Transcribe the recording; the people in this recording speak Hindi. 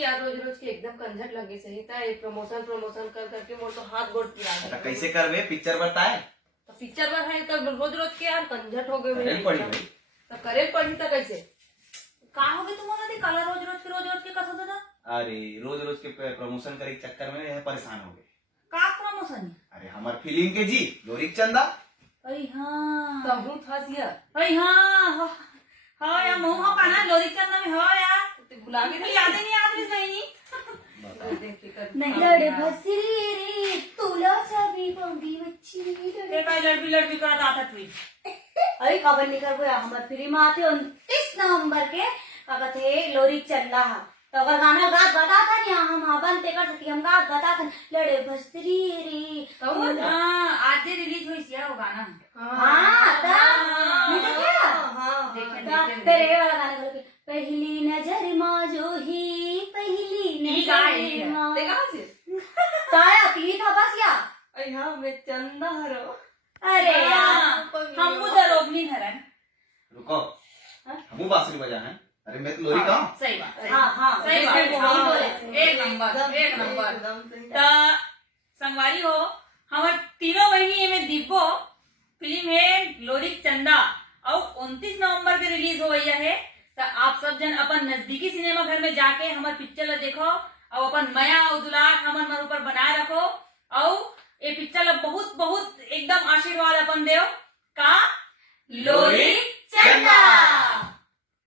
यार रोज रोज के एकदम कंझट लगे सही था। ये प्रमोशन कर करके मोर तो हाथ गोड़ पिया कैसे करबे पिक्चर बताए तो पिक्चर पर है तो रोज रोज के यार कंझट हो गए करे पड़ी भाई तो करे पड़ी तो कैसे का हो गए तुम्हारा दी काला रोज रोज के कसो दादा। अरे रोज के प्रमोशन करे के चक्कर में यह परेशान हो गए। का प्रमोशन? अरे हमार फिल्म के जी लोरिक चंदा। अई हां तब हूँ था दिया अई हां हां या मोह का ना लोरिक चंदा में हो या भुला के याद नहीं आदमी बहनी नहीं लड़े भसरी रे तुला सभी बंदी बच्ची रे काय लड़बी करत आता तू। अरे खबर नहीं कर हमर फिल्म आते 29 नवंबर के का कहते लोरिक चंदा हा तो अगर गाना गात बता था नहीं हम बनते कर सकती हम गात बता था लड़े भसरी रे हां आज रिलीज हुई सी वो गाना। हां तेरे वाला गाना बोल के पहली नजर मां जो ही पहली नजर मां ते कहां से काया पी था बस या अरे हाँ मैं चंदा हरो। अरे यार हम उधर रोबनी धरन रुको हमू बांसुरी बजा है। अरे मैं तो लोरी का सही बात हां सही बात एक नंबर तो संगवारी हो हमर तीनों बहनी में दिब्बो फिल्म है लोरिक चंदा और 29 नवंबर के रिलीज हो गई है। तो आप सब जन अपन नजदीकी सिनेमा घर में जाके हमारे पिक्चर ला देखो और अपन माया और दुलार हमर मन ऊपर बनाए रखो और ये पिक्चर ला बहुत बहुत एकदम आशीर्वाद अपन देव का लोरिक चंदा।